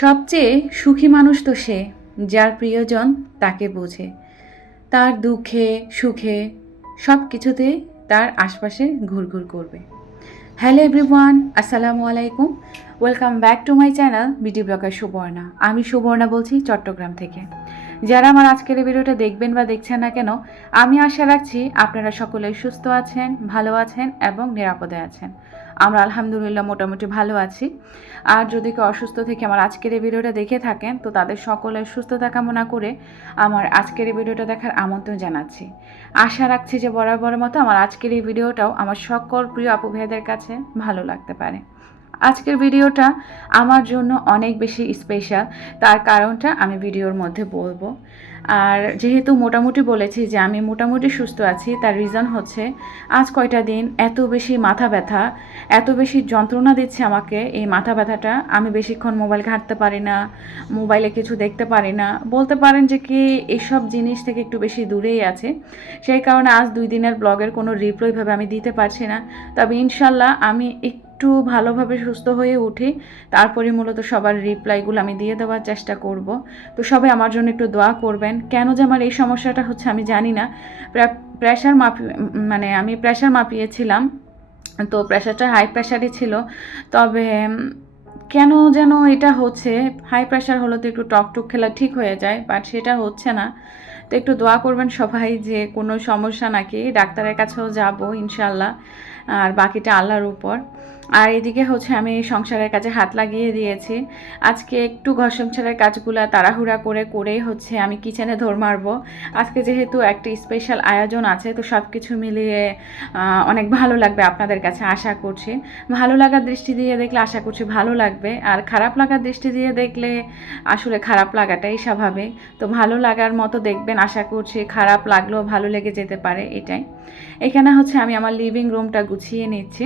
সবচেয়ে সুখী মানুষ তো সে, যার প্রিয়জন তাকে বোঝে। তার দুঃখে, সুখে সব কিছুতে তার আশপাশে ঘুরঘুর করবে। হ্যালো এভরিওয়ান, আসসালামু আলাইকুম। Welcome back to my channel beauty blogger Suborna. আমি সুবর্ণা বলছি চট্টগ্রাম থেকে। যারা আমার আজকের ভিডিওটা দেখবেন বা দেখছেন না কেন, আমি আশা রাখছি আপনারা সকলেই সুস্থ আছেন, ভালো আছেন এবং নিরাপদে আছেন। আমরা আলহামদুলিল্লাহ মোটামুটি ভালো আছি। আর যদি কেউ অসুস্থ থেকে আমার আজকের এই ভিডিওটা দেখে থাকেন, তো তাদের সকলের সুস্থতা কামনা করে আমার আজকের এই ভিডিওটা দেখার আমন্ত্রণ জানাচ্ছি। আশা রাখছি যে বরাবর মতো আমার আজকের এই ভিডিওটাও আমার সকল প্রিয় আপু ভাইদের কাছে ভালো লাগতে পারে। আজকের ভিডিওটা আমার জন্য অনেক বেশি স্পেশাল তার কারণটা আমি ভিডিওর মধ্যে বলব। আর যেহেতু মোটামুটি বলেছি যে আমি মোটামুটি সুস্থ আছি, তার রিজন হচ্ছে আজ কয়টা দিন এত বেশি মাথা ব্যথা, এত বেশি যন্ত্রণা দিচ্ছে আমাকে, এই মাথা ব্যথাটা আমি বেশিক্ষণ মোবাইল ঘাঁটতে পারি না, মোবাইলে কিছু দেখতে পারি না। বলতে পারেন যে কি এসব জিনিস থেকে একটু বেশি দূরেই আছে। সেই কারণে আজ দুই দিনের ব্লগের কোনো রিপ্লাইভাবে আমি দিতে পারছি না। তবে ইনশাল্লাহ আমি একটু ভালোভাবে সুস্থ হয়ে উঠি। তারপরে মূলত সবার রিপ্লাইগুলো আমি দিয়ে দেওয়ার চেষ্টা করব। তো সবাই আমার জন্য একটু দোয়া করবেন। কেন যে আমার এই সমস্যাটা হচ্ছে আমি জানি না। প্রেশার মাপি মানে আমি প্রেশার মাপিয়েছিলাম। তো প্রেশারটা হাই প্রেশারই ছিল। তবে কেন যেন এটা হচ্ছে হাই প্রেশার হলে তো একটু টক টক খেলা ঠিক হয়ে যায় বাট সেটা হচ্ছে না। তো একটু দোয়া করবেন সবাই যে কোনো সমস্যা নাকি ডাক্তারের কাছেও যাব ইনশাল্লাহ, আর বাকিটা আল্লাহর উপর। আর এদিকে হচ্ছে আমি সংসারের কাজে হাত লাগিয়ে দিয়েছি। আজকে একটু ঘর সংসারের কাজগুলো তাড়াহুড়া করে, করেই হচ্ছে আমি কিচেনে ধর মারবো। আজকে যেহেতু একটা স্পেশাল আয়োজন আছে, তো সব কিছু মিলিয়ে অনেক ভালো লাগবে আপনাদের কাছে, আশা করছি। ভালো লাগার দৃষ্টি দিয়ে দেখলে আশা করছি ভালো লাগবে। আর খারাপ লাগার দৃষ্টি দিয়ে দেখলে আসলে খারাপ লাগাটাই স্বাভাবিক। তো ভালো লাগার মতো দেখবেন, আশা করছি খারাপ লাগলেও ভালো লেগে যেতে পারে এটাই। এখানে হচ্ছে আমি আমার লিভিং রুমটা গুছিয়ে নিচ্ছি।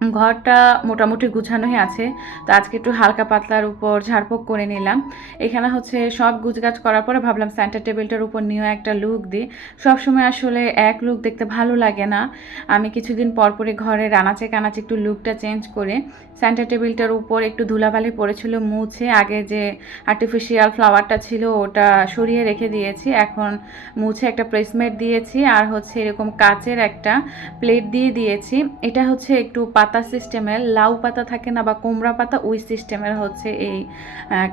ঘরটা মোটামুটি গুছানোই আছে। তো আজকে একটু হালকা পাতলার উপর ঝাড়পোক করে নিলাম। এখানে হচ্ছে সব গুছগাছ করার পরে ভাবলাম সেন্টার টেবিলটার উপর নিয়েও একটা লুক দিই। সবসময় আসলে এক লুক দেখতে ভালো লাগে না। আমি কিছুদিন পর পরে ঘরে রানাচে কানাচে একটু লুকটা চেঞ্জ করে সেন্টার টেবিলটার উপর একটু ধুলাবালি পড়েছিল মুছে, আগে যে আর্টিফিশিয়াল ফ্লাওয়ারটা ছিল ওটা সরিয়ে রেখে দিয়েছি। এখন মুছে একটা প্রেসমেট দিয়েছি আর হচ্ছে এরকম কাচের একটা প্লেট দিয়ে দিয়েছি। এটা হচ্ছে একটু পাতা সিস্টেমের, লাউ পাতা থাকে না বা কুমড়া পাতা, ওই সিস্টেমের হচ্ছে এই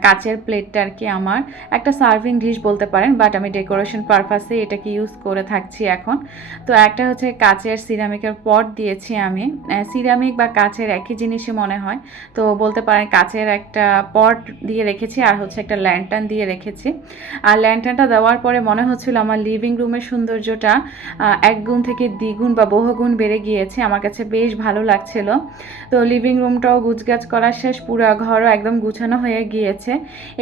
কাচের প্লেটটা আর কি আমার। একটা সার্ভিং ডিশ বলতে পারেন বাট আমি ডেকোরেশন পারপাসে এটাকে ইউজ করে থাকছি এখন। তো একটা হচ্ছে কাচের সিরামিকের পট দিয়েছি আমি। সিরামিক বা কাচের একই জিনিসই মনে হয়। তো বলতে পারেন কাচের একটা পট দিয়ে রেখেছি আর হচ্ছে একটা ল্যান্টার্ন দিয়ে রেখেছি। আর ল্যান্টার্নটা দেওয়ার পরে মনে হচ্ছিল আমার লিভিং রুমের সৌন্দর্যটা একগুণ থেকে দ্বিগুণ বা বহুগুণ বেড়ে গিয়েছে। আমার কাছে বেশ ভালো লাগছিল তো লিভিং রুমটাও গুছগাছ করা শেষ, পুরো ঘরও একদম গুছানো হয়ে গিয়েছে।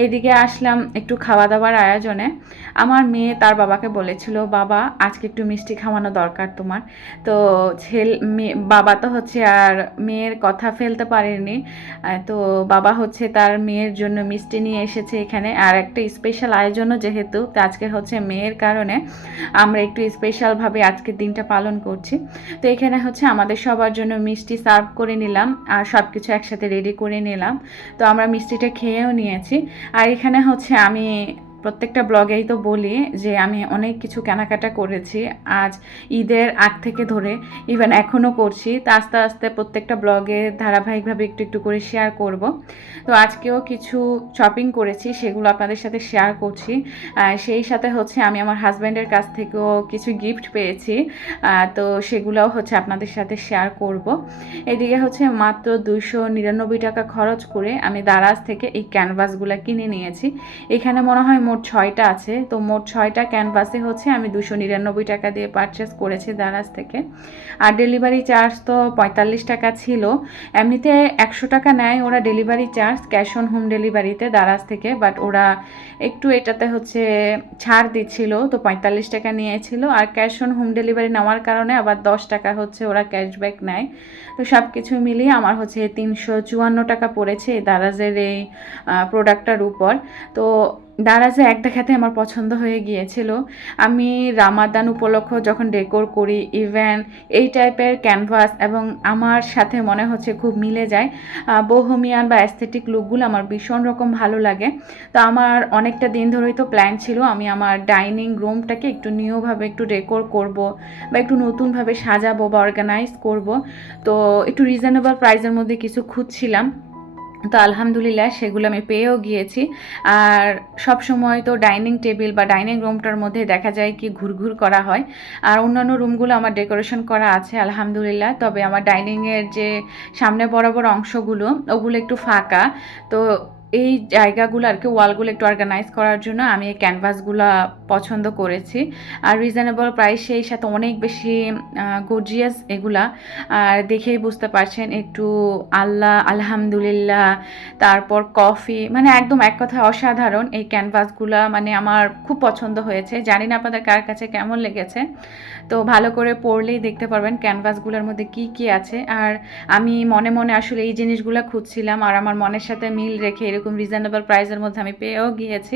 এদিকে আসলাম একটু খাওয়া দাওয়ার আয়োজনে। আমার মেয়ে তার বাবাকে বলেছিল, বাবা, আজকে একটু মিষ্টি খাওয়ানো দরকার তোমার। তো ছেলে বাবা তো হচ্ছে আর মেয়ের কথা ফেলতে পারেনি। তো বাবা হচ্ছে তার মেয়ের জন্য মিষ্টি নিয়ে এসেছে এখানে। আর একটা স্পেশাল আয়োজনও যেহেতু আজকে হচ্ছে মেয়ের কারণে আমরা একটু স্পেশালভাবে আজকের দিনটা পালন করছি। তো এখানে হচ্ছে আমাদের সবার জন্য মিষ্টি সার্ভ করে নিলাম আর সব কিছু একসাথে রেডি করে নিলাম। তো আমরা মিষ্টিটা খেয়েও নিয়েছি। আর এখানে হচ্ছে আমি প্রত্যেকটা ব্লগেই তো বলি যে আমি অনেক কিছু কেনাকাটা করেছি। আজ ঈদের আগ থেকে ধরে ইভেন এখনও করছি। তা আস্তে আস্তে প্রত্যেকটা ব্লগে ধারাবাহিকভাবে একটু একটু করে শেয়ার করব। তো আজকেও কিছু শপিং করেছি, সেগুলো আপনাদের সাথে শেয়ার করছি। সেই সাথে হচ্ছে আমি আমার হাজব্যান্ডের কাছ থেকেও কিছু গিফট পেয়েছি। তো সেগুলোও হচ্ছে আপনাদের সাথে শেয়ার করব। এদিকে হচ্ছে মাত্র দুশো নিরানব্বই টাকা খরচ করে আমি দারাজ থেকে এই ক্যানভাসগুলো কিনে নিয়েছি। এখানে মনে হয় মোট ছয়টা আছে। তো মোট ছয়টা ক্যানভাসে হচ্ছে আমি দুশো নিরানব্বই টাকা দিয়ে পারচেস করেছি দারাজ থেকে। আর ডেলিভারি চার্জ তো পঁয়তাল্লিশ টাকা ছিল। এমনিতে একশো টাকা নেয় ওরা delivery charge cash on home ডেলিভারিতে দারাজ থেকে বাট ওরা একটু এটাতে হচ্ছে ছাড় দিচ্ছিল, তো পঁয়তাল্লিশ টাকা নিয়েছিল। আর ক্যাশ অন হোম ডেলিভারি নেওয়ার কারণে আবার দশ টাকা হচ্ছে ওরা ক্যাশব্যাক নেয়। তো সব কিছু মিলিয়ে আমার হচ্ছে তিনশো চুয়ান্ন টাকা পড়েছে এই দারাজের এই প্রোডাক্টটার উপর। তো দারাজে এক দেখাতে আমার পছন্দ হয়ে গিয়েছিল। আমি রামাদান উপলক্ষ যখন ডেকোর করি ইভেন এই টাইপের ক্যানভাস এবং আমার সাথে মনে হচ্ছে খুব মিলে যায়। বোহমিয়ান বা অ্যাস্থেটিক লুকগুলো আমার ভীষণ রকম ভালো লাগে। তো আমার অনেকটা দিন ধরেই তো প্ল্যান ছিল আমি আমার ডাইনিং রুমটাকে একটু নিউভাবে একটু ডেকোর করব বা একটু নতুনভাবে সাজাবো বা অর্গানাইজ করব। তো একটু রিজনেবল প্রাইসের মধ্যে কিছু খুঁজছিলাম। তো আলহামদুলিল্লাহ সেগুলো আমি পেয়েও গিয়েছি। আর সব সময় তো ডাইনিং টেবিল বা ডাইনিং রুমটার মধ্যে দেখা যায় কি ঘুরঘুর করা হয়। আর অন্যান্য রুমগুলো আমার ডেকোরেশন করা আছে আলহামদুলিল্লাহ। তবে আমার ডাইনিংয়ের যে সামনে বরাবর অংশগুলো, ওগুলো একটু ফাঁকা। তো এই জায়গাগুলো আর কি ওয়ালগুলো একটু অর্গানাইজ করার জন্য আমি এই ক্যানভাসগুলো পছন্দ করেছি। আর রিজনেবল প্রাইস সেই সাথে অনেক বেশি গর্জিয়াস এগুলা। আর দেখেই বুঝতে পারছেন একটু আল্লাহ, আলহামদুলিল্লাহ, তারপর কফি মানে একদম এক কথায় অসাধারণ এই ক্যানভাসগুলো মানে আমার খুব পছন্দ হয়েছে। জানি না আপনাদের কার কাছে কেমন লেগেছে। তো ভালো করে পড়লেই দেখতে পারবেন ক্যানভাসগুলোর মধ্যে কি কি আছে। আর আমি মনে মনে আসলে এই জিনিসগুলো খুঁজছিলাম আর আমার মনের সাথে মিল রেখে এরকম রিজনেবল প্রাইসের মধ্যে আমি পেয়েও গিয়েছি।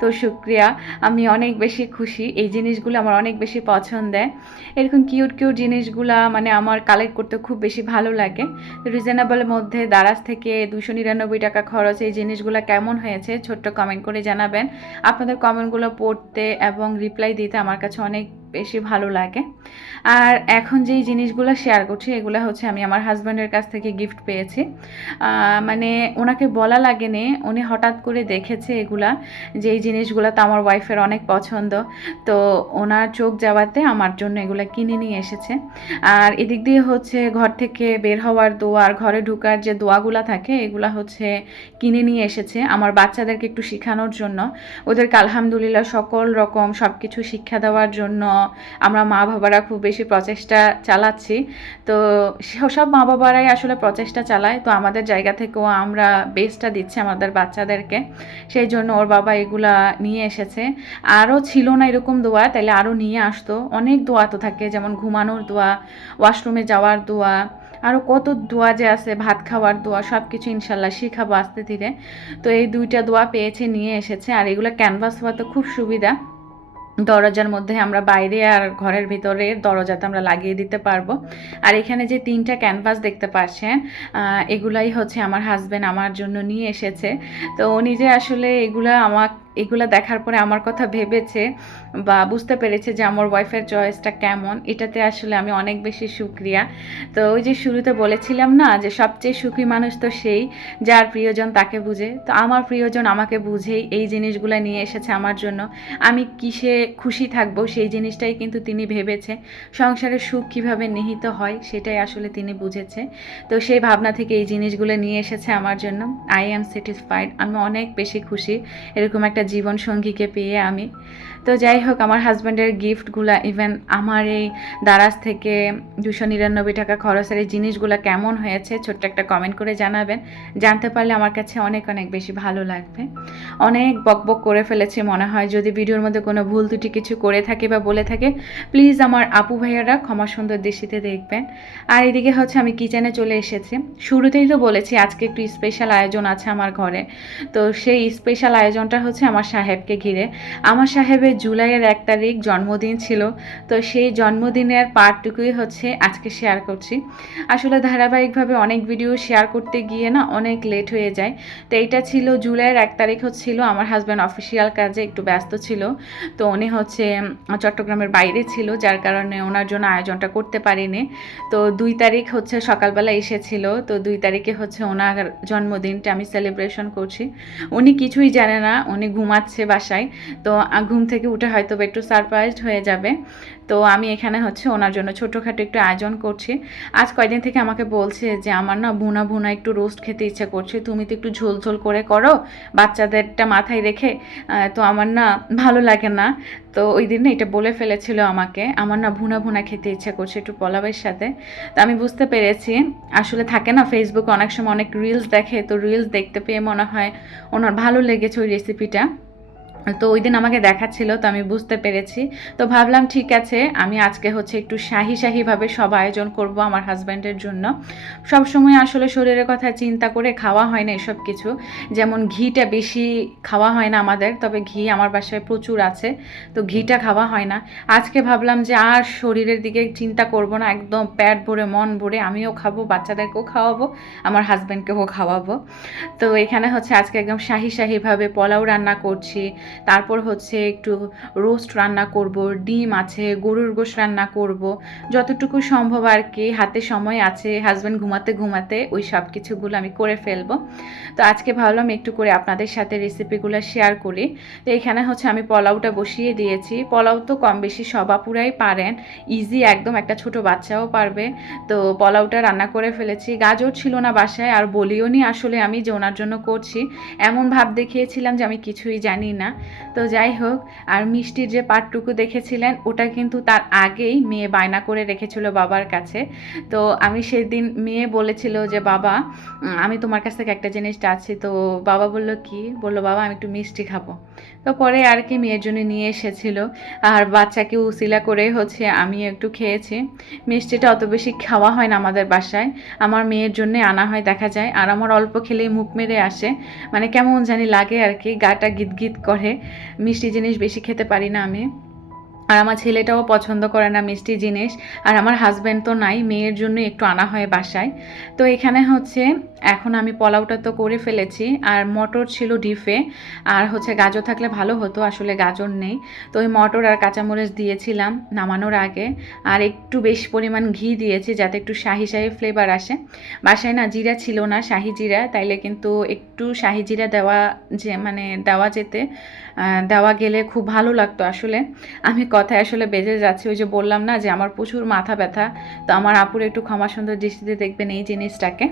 তো শুক্রিয়া, আমি অনেক বেশি খুশি। এই জিনিসগুলো আমার অনেক বেশি পছন্দের এরকম কিউট কিউট জিনিসগুলো মানে আমার কালেক্ট করতে খুব বেশি ভালো লাগে। রিজনেবলের মধ্যে দারাজ থেকে দুশো নিরানব্বই টাকা খরচ এই জিনিসগুলো কেমন হয়েছে ছোট্ট কমেন্ট করে জানাবেন। আপনাদের কমেন্টগুলো পড়তে এবং রিপ্লাই দিতে আমার কাছে অনেক বেশি ভালো লাগে। আর এখন যেই জিনিসগুলো শেয়ার করছি, এগুলো হচ্ছে আমি আমার হাজব্যান্ডের কাছ থেকে গিফট পেয়েছি। মানে ওনাকে বলা লাগেনি, উনি হঠাৎ করে দেখেছে এগুলা, যে এই জিনিসগুলো তো আমার ওয়াইফের অনেক পছন্দ। তো ওনার চোখ যাওয়াতে আমার জন্য এগুলো কিনে নিয়ে এসেছে। আর এদিক দিয়ে হচ্ছে ঘর থেকে বের হওয়ার দোয়ার ঘরে ঢুকার যে দোয়াগুলো থাকে, এগুলা হচ্ছে কিনে নিয়ে এসেছে আমার বাচ্চাদেরকে একটু শেখানোর জন্য। ওদেরকে আলহামদুলিল্লাহ সকল রকম সব কিছু শিক্ষা দেওয়ার জন্য আমরা মা বাবারা খুব বেশি প্রচেষ্টা চালাচ্ছি। তো সব মা বাবারাই আসলে প্রচেষ্টা চালায়। তো আমাদের জায়গা থেকেও আমরা বেস্টটা দিচ্ছি আমাদের বাচ্চাদেরকে। সেই জন্য ওর বাবা এগুলা নিয়ে এসেছে। আরও ছিল না এরকম দোয়া তাহলে আরও নিয়ে আসতো। অনেক দোয়া তো থাকে, যেমন ঘুমানোর দোয়া, ওয়াশরুমে যাওয়ার দোয়া, আরও কত দোয়া যে আছে, ভাত খাওয়ার দোয়া সব কিছু ইনশাল্লাহ শিখাবো আস্তে ধীরে। তো এই দুইটা দোয়া পেয়েছে, নিয়ে এসেছে। আর এগুলো ক্যানভাস হওয়া তো খুব সুবিধা। দরজার মধ্যে আমরা বাইরে আর ঘরের ভিতরে দরজাতে আমরা লাগিয়ে দিতে পারব। আর এখানে যে তিনটা ক্যানভাস দেখতে পাচ্ছেন এগুলাই হচ্ছে আমার হাজব্যান্ড আমার জন্য নিয়ে এসেছে। তো যে আসলে এগুলা আমার এগুলো দেখার পরে আমার কথা ভেবেছে বা বুঝতে পেরেছে যে আমার ওয়াইফের চয়েসটা কেমন। এটাতে আসলে আমি অনেক বেশি সুক্রিয়া। তো ওই যে শুরুতে বলেছিলাম না যে সবচেয়ে সুখী মানুষ তো সেই যার প্রিয়জন তাকে বুঝে। তো আমার প্রিয়জন আমাকে বুঝেই এই জিনিসগুলো নিয়ে এসেছে আমার জন্য। আমি কিসে খুশি থাকব সেই জিনিসটাই কিন্তু তিনি ভেবেছে। সংসারের সুখ কীভাবে নিহিত হয় সেটাই আসলে তিনি বুঝেছে। তো সেই ভাবনা থেকে এই জিনিসগুলো নিয়ে এসেছে আমার জন্য। আই অ্যাম স্যাটিসফাইড আমি অনেক বেশি খুশি। এরকম একটা জীবন সঙ্গীকে পেয়ে আমি তো যাই হোক, আমার হাজব্যান্ডের গিফটগুলা ইভেন আমার এই দারাজ থেকে দুশো নিরানব্বই টাকা খরচের এই জিনিসগুলো কেমন হয়েছে ছোট্ট একটা কমেন্ট করে জানাবেন। জানতে পারলে আমার কাছে অনেক অনেক বেশি ভালো লাগবে। অনেক বকবক করে ফেলেছি মনে হয়, যদি ভিডিওর মধ্যে কোনো ভুল ত্রুটি কিছু করে থাকে বা বলে থাকে প্লিজ আমার আপু ভাইয়ারা ক্ষমা সুন্দর দৃষ্টিতে দেখবেন। আর এদিকে হচ্ছে আমি কিচেনে চলে এসেছি। শুরুতেই তো বলেছি আজকে একটু স্পেশাল আয়োজন আছে আমার ঘরে। তো সেই স্পেশাল আয়োজনটা হচ্ছে আমার সাহেবকে ঘিরে। আমার সাহেবের জুলাইয়ের এক তারিখ জন্মদিন ছিল, তো সেই জন্মদিনের পার্টটুকুই হচ্ছে আজকে শেয়ার করছি। আসলে ধারাবাহিকভাবে অনেক ভিডিও শেয়ার করতে গিয়ে না অনেক লেট হয়ে যায়। তো এইটা ছিল জুলাইয়ের এক তারিখ হচ্ছিল আমার হাজব্যান্ড অফিসিয়াল কাজে একটু ব্যস্ত ছিল। তো উনি হচ্ছে চট্টগ্রামের বাইরে ছিল, যার কারণে ওনার জন্য আয়োজনটা করতে পারিনি। তো দুই তারিখ হচ্ছে সকালবেলা এসেছিল, তো দুই তারিখে হচ্ছে ওনার জন্মদিনটা আমি সেলিব্রেশন করছি। উনি কিছুই জানে না, উনি ঘুমাচ্ছে বাসায়। তো ঘুম থেকে উঠে হয়তো একটু সারপ্রাইজড হয়ে যাবে। তো আমি এখানে হচ্ছে ওনার জন্য ছোটোখাটো একটু আয়োজন করছি। আজ কয়দিন থেকে আমাকে বলছে যে, আমার না ভুনা ভুনা একটু রোস্ট খেতে ইচ্ছে করছে। তুমি তো একটু ঝোল ঝোল করে করো, বাচ্চাদেরটা মাথায় রেখে তো আমার না ভালো লাগে না। তো ওই দিন এটা বলে ফেলেছিল আমাকে, আমার না ভুনা ভুনা খেতে ইচ্ছা করছে একটু পলাবের সাথে। তো আমি বুঝতে পেরেছি, আসলে থাকে না ফেসবুকে অনেক সময় অনেক রিলস দেখে, তো রিলস দেখতে পেয়ে মনে হয় ওনার ভালো লেগেছে ওই রেসিপিটা তো ওই দিন আমাকে দেখাচ্ছিল, তো আমি বুঝতে পেরেছি। তো ভাবলাম, ঠিক আছে, আমি আজকে হচ্ছে একটু শাহি শাহিভাবে সব আয়োজন করব আমার হাজব্যান্ডের জন্য। সব সময় আসলে শরীরের কথা চিন্তা করে খাওয়া হয় না এসব কিছু। যেমন ঘিটা বেশি খাওয়া হয় না আমাদের, তবে ঘি আমার বাসায় প্রচুর আছে, তো ঘিটা খাওয়া হয় না। আজকে ভাবলাম যে আর শরীরের দিকে চিন্তা করব না, একদম প্যাট ভরে, মন ভরে আমিও খাব, বাচ্চাদেরকেও খাওয়াবো, আমার হাজব্যান্ডকেও খাওয়াবো। তো এখানে হচ্ছে আজকে একদম শাহি শাহিভাবে পোলাও রান্না করছি তারপর হচ্ছে একটু রোস্ট রান্না করব, ডিম আছে, গরুর গোশ রান্না করব। যতটুকু সম্ভব আর কি, হাতে সময় আছে হাজব্যান্ড ঘুমাতে ঘুমাতে ওই সব কিছুগুলো আমি করে ফেলব। তো আজকে ভাবলাম একটু করে আপনাদের সাথে রেসিপিগুলো শেয়ার করি। তো এখানে হচ্ছে আমি পোলাওটা বসিয়ে দিয়েছি। পোলাও তো কম বেশি সবাপুরাই পারেন ইজি একদম একটা ছোট বাচ্চাও পারবে। তো পোলাওটা রান্না করে ফেলেছি। গাজর ছিল না বাসায়, আর বলিও নি আসলে আমি যে ওনার জন্য করছি। এমন ভাব দেখিয়েছিলাম যে আমি কিছুই জানি না। তো যাই হোক, আর মিষ্টির যে পাটটুকু দেখেছিলেন, ওটা কিন্তু তার আগেই মেয়ে বায়না করে রেখেছিল বাবার কাছে। তো আমি সেদিন মেয়ে বলেছিল যে, বাবা আমি তোমার কাছ থেকে একটা জিনিস চাচ্ছি। তো বাবা বলল, কি? বলল, বাবা, আমি একটু মিষ্টি খাব। তো পরে আর কি মেয়ের জন্য নিয়ে এসেছিল। আর বাচ্চাকে উসিলা করে হচ্ছে আমি একটু খেয়েছি। মিষ্টিটা অত বেশি খাওয়া হয় না আমাদের বাসায়। আমার মেয়ের জন্য আনা হয় দেখা যায়। আর আমার অল্প খেলেই মুখ মেরে আসে। মানে কেমন জানি লাগে আর কি। গাটা গিট গিট করে। মিষ্টি জিনিস বেশি খেতে পারি না আমি। আর আমার ছেলেটাও পছন্দ করে না মিষ্টি জিনিস। আর আমার হাজব্যান্ড তো নাই, মেয়ের জন্য একটু আনা হয় বাসায়। তো এখানে হচ্ছে, এখন আমি পোলাওটা তো করে ফেলেছি। আর মটর ছিল ডিফে। আর হচ্ছে গাজর থাকলে ভালো হতো, আসলে গাজর নেই। তো ওই মটর আর কাঁচামরিচ দিয়েছিলাম নামানোর আগে। আর একটু বেশি পরিমাণ ঘি দিয়েছি যাতে একটু শাহি শাহি ফ্লেভার আসে। বাসায় না জিরা ছিল না, শাহি জিরা। তাইলে কিন্তু একটু শাহি জিরা দেওয়া যে মানে দেওয়া যেতে দেওয়া গেলে খুব ভালো লাগতো আসলে। আমি কথায় আসলে বেজে যাচ্ছি। ওই যে বললাম না যে আমার প্রচুর মাথা ব্যথা, তো আমার আপুর একটু ক্ষমা সুন্দর দৃষ্টিতে দেখবেন এই জিনিসটাকে।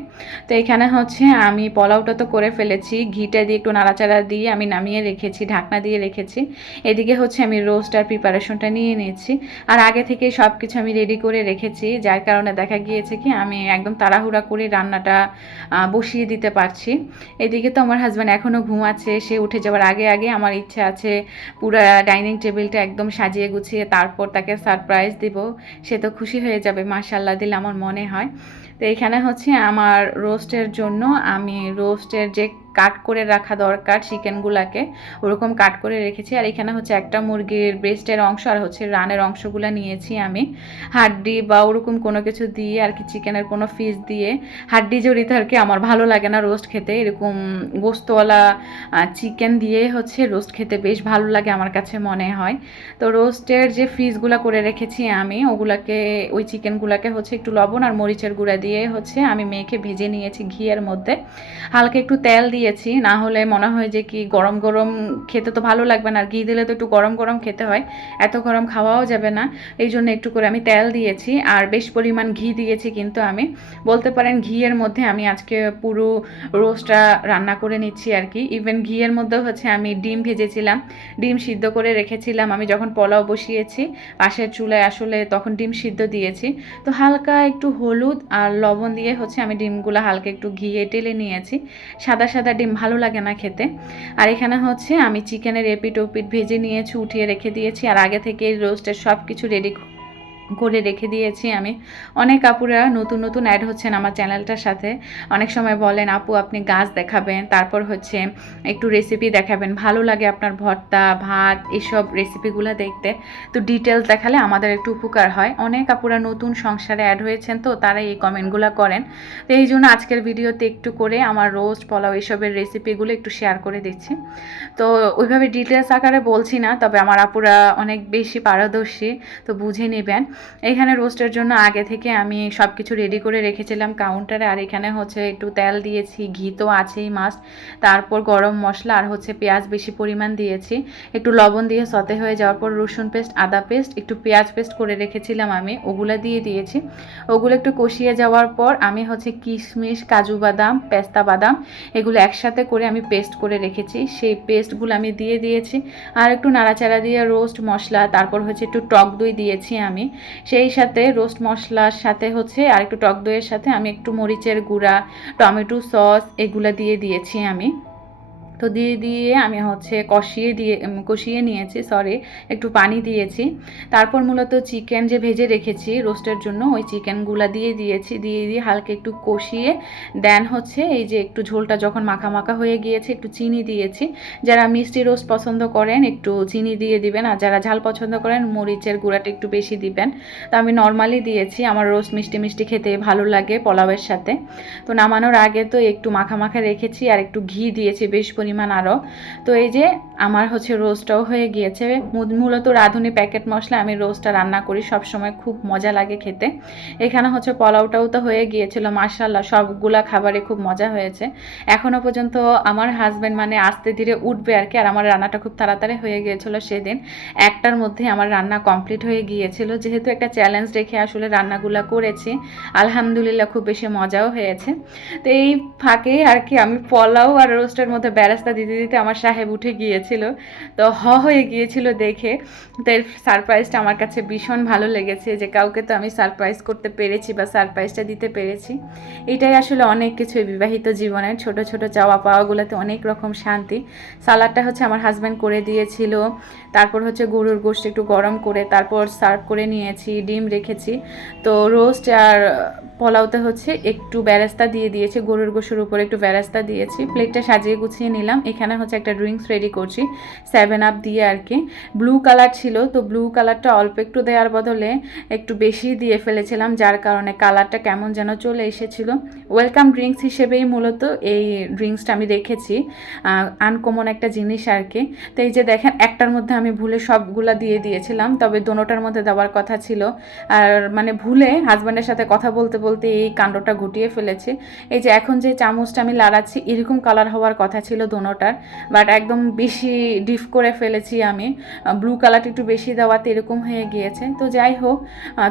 তো এখানে হচ্ছে আমি পোলাওটা তো করে ফেলেছি, ঘিটা দিয়ে একটু নাড়াচাড়া দিয়ে আমি নামিয়ে রেখেছি, ঢাকনা দিয়ে রেখেছি। এদিকে হচ্ছে আমি রোস্ট আর প্রিপারেশনটা নিয়ে নিয়েছি। আর আগে থেকে সব কিছু আমি রেডি করে রেখেছি, যার কারণে দেখা গিয়েছে কি আমি একদম তাড়াহুড়া করে রান্নাটা বসিয়ে দিতে পারছি। এদিকে তো আমার হাজব্যান্ড এখনও ঘুমাচ্ছে, সে উঠে যাওয়ার আগে আগে আমার ইচ্ছা আছে পুরো ডাইনিং টেবিলটা একদম সাজিয়ে গুছিয়ে তারপর তাকে সারপ্রাইজ দিব। সে তো খুশি হয়ে যাবে মাশাল্লাহ দিলে আমার মনে হয়। তো এখানে হচ্ছে আমার রোস্টের জন্য আমি রোস্টের যে কাট করে রাখা দরকার চিকেনগুলোকে। ওরকম কাট করে রেখেছি। আর এখানে হচ্ছে একটা মুরগির ব্রেস্টের অংশ আর হচ্ছে রানের অংশগুলো নিয়েছি আমি। হাড্ডি বা ওরকম কোনো কিছু দিয়ে আর কি চিকেনের কোনো ফিস দিয়ে। হাড্ডি জড়িত আর কি, আমার ভালো লাগে না রোস্ট খেতে। এরকম গোস্তওয়ালা চিকেন দিয়ে হচ্ছে রোস্ট খেতে বেশ ভালো লাগে আমার কাছে মনে হয়। তো রোস্টের যে ফিসগুলো করে রেখেছি আমি, ওগুলাকে, ওই চিকেনগুলোকে হচ্ছে একটু লবণ আর মরিচের গুঁড়া দিয়ে হচ্ছে আমি মেখে ভেজে নিয়েছি ঘিয়ের মধ্যে। হালকা একটু তেল দিয়েছি, না হলে মনে হয় যে কি গরম গরম খেতে তো ভালো লাগবে না, আর ঘি দিলে তো একটু গরম গরম খেতে হয়, এত গরম খাওয়াও যাবে না, এই জন্য একটু করে আমি তেল দিয়েছি, আর বেশ পরিমাণ ঘি দিয়েছি কিন্তু আমি, বলতে পারেন ঘিয়ের মধ্যে আমি আজকে পুরো রোস্টটা রান্না করে নিচ্ছি আর কি ইভেন ঘিয়ের মধ্যেও হচ্ছে আমি ডিম ভেজেছিলাম, ডিম সিদ্ধ করে রেখেছিলাম, আমি যখন পোলাও বসিয়েছি, পাশের চুলায় আসলে তখন ডিম সিদ্ধ দিয়েছি, তো হালকা একটু হলুদ আর লবণ দিয়ে হচ্ছে আমি ডিমগুলো হালকা একটু ঘিয়ে টেলে নিয়েছি, সাদা সাদা ডিম ভালো লাগে না খেতে। আর এখানে হচ্ছে আমি চিকেনের এপিট ওপিট ভেজে নিয়েছি, উঠিয়ে রেখে দিয়েছি, আর আগে থেকে রোস্টের সব কিছু রেডি করে রেখে দিয়েছি আমি। অনেক আপুরা নতুন নতুন অ্যাড হচ্ছেন আমার চ্যানেলটার সাথে। অনেক সময় বলেন, আপু, আপনি গাছ দেখাবেন, তারপর হচ্ছে একটু রেসিপি দেখাবেন। ভালো লাগে আপনার ভর্তা, ভাত, এসব রেসিপিগুলো দেখতে। তো ডিটেলস দেখালে আমাদের একটু উপকার হয়। অনেক আপুরা নতুন সংসারে অ্যাড হয়েছেন তো তারা এই কমেন্টগুলো করেন। তো এই জন্য আজকের ভিডিওতে একটু করে আমার রোস্ট পোলাও এসবের রেসিপিগুলো একটু শেয়ার করে দিচ্ছি। তো ওইভাবে ডিটেলস আকারে বলছি না, তবে আমার আপুরা অনেক বেশি পারদর্শী, তো বুঝে নেবেন। এখানে রোস্টের জন্য আগে থেকে আমি সব কিছু রেডি করে রেখেছিলাম কাউন্টারে আর এখানে হচ্ছে একটু তেল দিয়েছি, ঘি তো আছেই মাস্ট তারপর গরম মশলা আর হচ্ছে পেঁয়াজ বেশি পরিমাণ দিয়েছি। একটু লবণ দিয়ে সতে হয়ে যাওয়ার পর রসুন পেস্ট আদা পেস্ট একটু পেঁয়াজ পেস্ট করে রেখেছিলাম আমি, ওগুলো দিয়ে দিয়েছি। ওগুলো একটু কষিয়ে যাওয়ার পর আমি হচ্ছে কিশমিশ, কাজু বাদাম, পেস্তা বাদাম, এগুলো একসাথে করে আমি পেস্ট করে রেখেছি। সেই পেস্টগুলো আমি দিয়ে দিয়েছি। আর একটু নাড়াচাড়া দিয়ে রোস্ট মশলা, তারপর হচ্ছে একটু টক দই দিয়েছি আমি। সেই সাথে রোস্ট মশলার সাথে হচ্ছে আর একটু টক দইয়ের সাথে আমি একটু মরিচের গুঁড়া, টমেটো সস, এগুলো দিয়ে দিয়েছি আমি। তো দিয়ে দিয়ে আমি হচ্ছে কষিয়ে দিয়ে কষিয়ে নিয়েছি সরি একটু পানি দিয়েছি। তারপর মূলত চিকেন যে ভেজে রেখেছি রোস্টের জন্য, ওই চিকেনগুলো দিয়ে দিয়েছি। দিয়ে দিয়ে হালকা একটু কষিয়ে দেন হচ্ছে এই যে একটু ঝোলটা যখন মাখা মাখা হয়ে গিয়েছে, একটু চিনি দিয়েছি। যারা মিষ্টি রোস্ট পছন্দ করেন, একটু চিনি দিয়ে দিবেন। আর যারা ঝাল পছন্দ করেন, মরিচের গুঁড়াটা একটু বেশি দিবেন। তো আমি নর্মালি দিয়েছি, আমার রোস্ট মিষ্টি মিষ্টি খেতে ভালো লাগে পোলাওয়ের সাথে। তো নামানোর আগে তো একটু মাখা মাখা রেখেছি, আর একটু ঘি দিয়েছি, বেশ পরিমাণ আরও তো এই যে আমার হচ্ছে রোস্টটাও হয়ে গিয়েছে। মূলত রাঁধুনি প্যাকেট মশলা আমি রোস্টটা রান্না করি সব সময় খুব মজা লাগে খেতে। এখানে হচ্ছে পোলাওটাও তো হয়ে গিয়েছিল মার্শাল্লাহ সবগুলা খাবারে খুব মজা হয়েছে। এখনও পর্যন্ত আমার হাজব্যান্ড মানে আস্তে ধীরে উঠবে আর কি, আর আমার রান্নাটা খুব তাড়াতাড়ি হয়ে গিয়েছিল সেদিন। একটার মধ্যে আমার রান্না কমপ্লিট হয়ে গিয়েছিল। যেহেতু একটা চ্যালেঞ্জ রেখে আসলে রান্নাগুলো করেছি, আলহামদুলিল্লাহ খুব বেশি মজাও হয়েছে। তো এই ফাঁকে আর কি আমি পোলাও আর রোস্টের মধ্যে ব্যারাস্তা দিতে দিতে আমার সাহেব উঠে গিয়েছিল। তো হ হয়ে গিয়েছিল দেখে। তো এর সারপ্রাইজটা আমার কাছে ভীষণ ভালো লেগেছে যে কাউকে তো আমি সারপ্রাইজ করতে পেরেছি বা সারপ্রাইজটা দিতে পেরেছি। এটাই আসলে অনেক কিছু বিবাহিত জীবনের। ছোট ছোট চাওয়া পাওয়াগুলোতে অনেক রকম শান্তি। সালাডটা হচ্ছে আমার হাজব্যান্ড করে দিয়েছিল। তারপর হচ্ছে গরুর গোশত একটু গরম করে তারপর সার্ভ করে নিয়েছি, ডিম রেখেছি। তো রোস্ট আর পোলাওতে হচ্ছে একটু ব্যারাস্তা দিয়ে দিয়েছি, গরুর গোশের উপরে একটু ব্যারাস্তা দিয়েছি। প্লেটটা সাজিয়ে গুছিয়ে নিলাম। এখানে হচ্ছে একটা ড্রিঙ্কস রেডি করছি সেভেন আপ দিয়ে আর কি। ব্লু কালার ছিল, তো ব্লু কালারটা অল্প একটু দেওয়ার বদলে একটু বেশি দিয়ে ফেলেছিলাম, যার কারণে কালারটা কেমন যেন চলে এসেছিল। ওয়েলকাম ড্রিঙ্কস হিসেবেই মূলত এই ড্রিঙ্কসটা আমি রেখেছি। আনকমন একটা জিনিস আর কি। তো এই যে দেখেন, একটার মধ্যে আমি ভুলে সবগুলা দিয়ে দিয়েছিলাম, তবে দোনোটার মধ্যে দেওয়ার কথা ছিল। আর মানে ভুলে হাজব্যান্ডের সাথে কথা বলতে বলতে এই কাণ্ডটা ঘটিয়ে ফেলেছে। এই যে এখন যে চামচটা আমি লাড়াচ্ছি, এরকম কালার হওয়ার কথা ছিল দোনোটার বাট একদম বেশি ডিপ করে ফেলেছি আমি। ব্লু কালারটা একটু বেশি দেওয়াতে এরকম হয়ে গিয়েছে। তো যাই হোক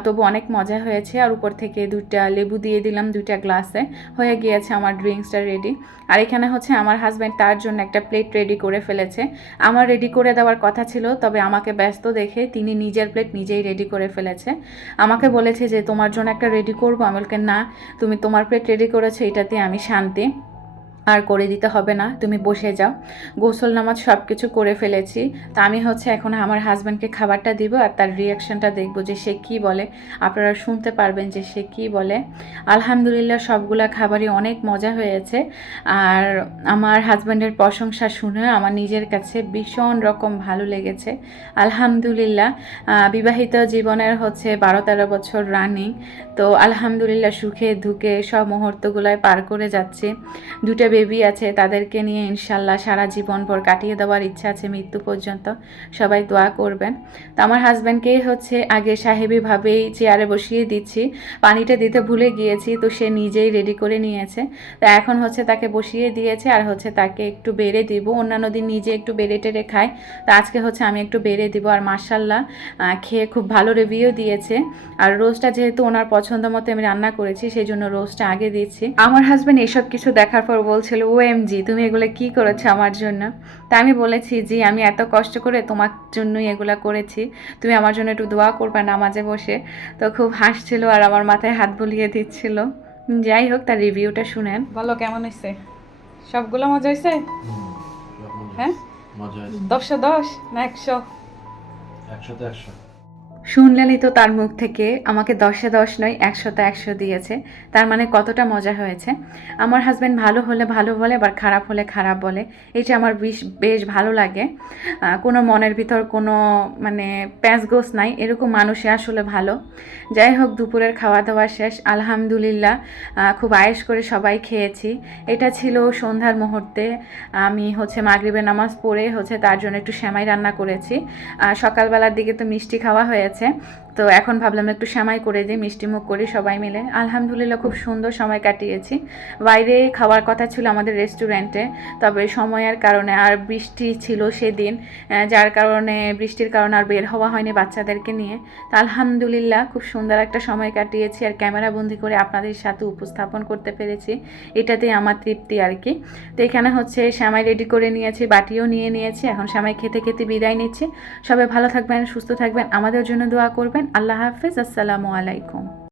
তবু অনেক মজা হয়েছে। আর উপর থেকে দুইটা লেবু দিয়ে দিলাম দুইটা গ্লাসে হয়ে গিয়েছে আমার ড্রিঙ্কসটা রেডি আর এখানে হচ্ছে আমার হাজব্যান্ড তার জন্য একটা প্লেট রেডি করে ফেলেছে। আমার রেডি করে দেওয়ার কথা ছিল, তবে আমাকে ব্যস্ত দেখে তিনি নিজের প্লেট নিজেই রেডি করে ফেলেছে। আমাকে বলেছে যে, তোমার জন্য একটা রেডি করব। আমি না তুমি তোমার পেট রেডি করেছ এটাতে আমি শান্তি। আর করে দিতে হবে না, তুমি বসে যাও। গোসল নামাজ সব কিছু করে ফেলেছি। তা আমি হচ্ছে এখন আমার হাজব্যান্ডকে খাবারটা দিব আর তার রিয়াকশনটা দেখব যে সে কি বলে। আপনারা শুনতে পারবেন যে সে কি বলে। আলহামদুলিল্লাহ সবগুলা খাবারই অনেক মজা হয়েছে। আর আমার হাজব্যান্ডের প্রশংসা শুনে আমার নিজের কাছে ভীষণ রকম ভালো লেগেছে। আলহামদুলিল্লাহ বিবাহিত জীবনের হচ্ছে বারো তেরো বছর রানিং তো আলহামদুলিল্লাহ সুখে ধুকে সব মুহূর্তগুলোয় পার করে যাচ্ছে। দুটো বেবি আছে, তাদেরকে নিয়ে ইনশাল্লাহ সারা জীবন ভর কাটিয়ে দেওয়ার ইচ্ছা আছে মৃত্যু পর্যন্ত। সবাই দোয়া করবেন। তো আমার হাজব্যান্ডকেই হচ্ছে আগে সাহেবিভাবেই চেয়ারে বসিয়ে দিচ্ছি। পানিটা দিতে ভুলে গিয়েছি, তো সে নিজেই রেডি করে নিয়েছে। তো এখন হচ্ছে তাকে বসিয়ে দিয়েছে আর হচ্ছে তাকে একটু বেড়ে দিব। অন্যান্য দিন নিজে একটু বেড়ে টেড়ে খায় তো আজকে হচ্ছে আমি একটু বেড়ে দিব আর মার্শাল্লাহ খেয়ে খুব ভালো রিভিউ দিয়েছে। আর রোজটা যেহেতু ওনার পছন্দ মতো আমি রান্না করেছি, সেই জন্য রোজটা আগে দিচ্ছি। আমার হাজব্যান্ড এসব কিছু দেখার পর বলছিল ও এম জি তুমি এগুলো কি করেছ আমার জন্য? তা আমি বলেছি জি আমি এত কষ্ট করে তোমার জন্যই এগুলা করেছি। তুমি আমার জন্য একটু দোয়া করবে নামাজে বসে। তো খুব হাসছিল আর আমার মাথায় হাত বুলিয়ে দিচ্ছিল। যাই হোক তার রিভিউটা শুনেন। বলো কেমন হয়েছে সবগুলো মজা হয়েছে হ্যাঁ? দশশো দশ না একশো? একশোতে একশো। শুনলেনই তো তার মুখ থেকে, আমাকে দশে দশ নয়, একশোতে একশো দিয়েছে। তার মানে কতটা মজা হয়েছে। আমার হাজব্যান্ড ভালো হলে ভালো বলে, আবার খারাপ হলে খারাপ বলে। এটা আমার বেশ বেশ ভালো লাগে। কোনো মনের ভিতর কোনো মানে প্যাঁচগোস নাই। এরকম মানুষে আসলে ভালো। যাই হোক, দুপুরের খাওয়া দাওয়া শেষ। আলহামদুলিল্লাহ খুব আয়েস করে সবাই খেয়েছি। এটা ছিল সন্ধ্যার মুহূর্তে। আমি হচ্ছে মাগরিবের নামাজ পড়ে হচ্ছে তার জন্য একটু সেমাই রান্না করেছি। আর সকালবেলার দিকে তো মিষ্টি খাওয়া হয়েছে। হয়েছে। তো এখন ভাবলাম একটু সেমাই করে দিই, মিষ্টি মুখ করি সবাই মিলে। আলহামদুলিল্লাহ খুব সুন্দর সময় কাটিয়েছি। বাইরে খাওয়ার কথা ছিল আমাদের রেস্টুরেন্টে তবে সময়ের কারণে আর বৃষ্টি ছিল সেদিন যার কারণে, বৃষ্টির কারণে আর বের হওয়া হয়নি বাচ্চাদেরকে নিয়ে। তো আলহামদুলিল্লাহ খুব সুন্দর একটা সময় কাটিয়েছি আর ক্যামেরা বন্দি করে আপনাদের সাথে উপস্থাপন করতে পেরেছি। এটাতেই আমার তৃপ্তি আর কি। তো এখানে হচ্ছে শ্যামাই রেডি করে নিয়েছি, বাটিও নিয়ে নিয়েছি, এখন শ্যামাই খেতে খেতে বিদায় নিচ্ছি। সবাই ভালো থাকবেন, সুস্থ থাকবেন, আমাদের জন্য দোয়া করবেন। আল্লাহ হাফেজ আসসালামু আলাইকুম